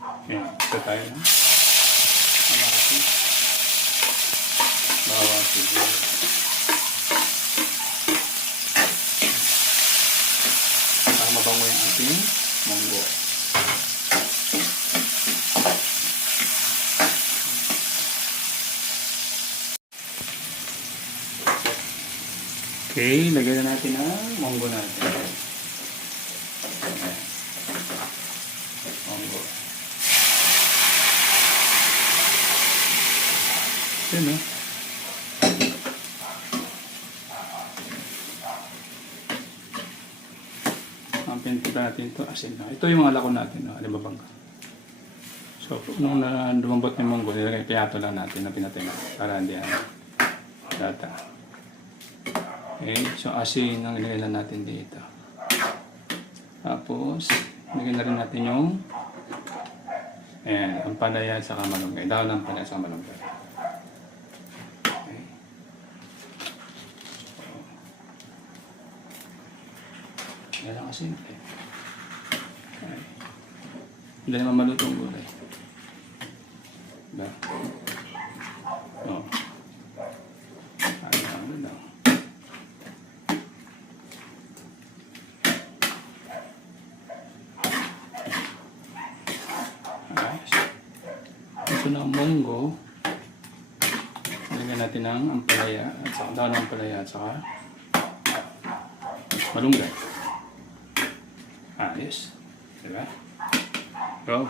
Ayan, ito tayo na. Kamatis. Bawang sibuyas. Para mabango yung ating munggo. Okay, lagyan na natin ang munggo natin. Ayan. Munggo. Ayan, no? Pinta natin ito asin na. Ito yung mga lako natin, no? Alam ba bang? So, nung lumambot yung munggo, nilagay piyato lang natin na pinatay na para hindi data. Okay, so asin ang nilagay lang natin dito. Tapos, nilagay na rin natin yung ampalaya at saka malunggay. Dahon ng ampalaya at saka malunggay. Okay. So, yan lang asin. Okay. Hindi naman malutong gulay. Diba? Oo. Ano lang. Ayos. Ito na ang munggo. Lagyan natin ang ampalaya at saka dahon ng ampalaya at saka malunggay. Ayos. Diba? Go.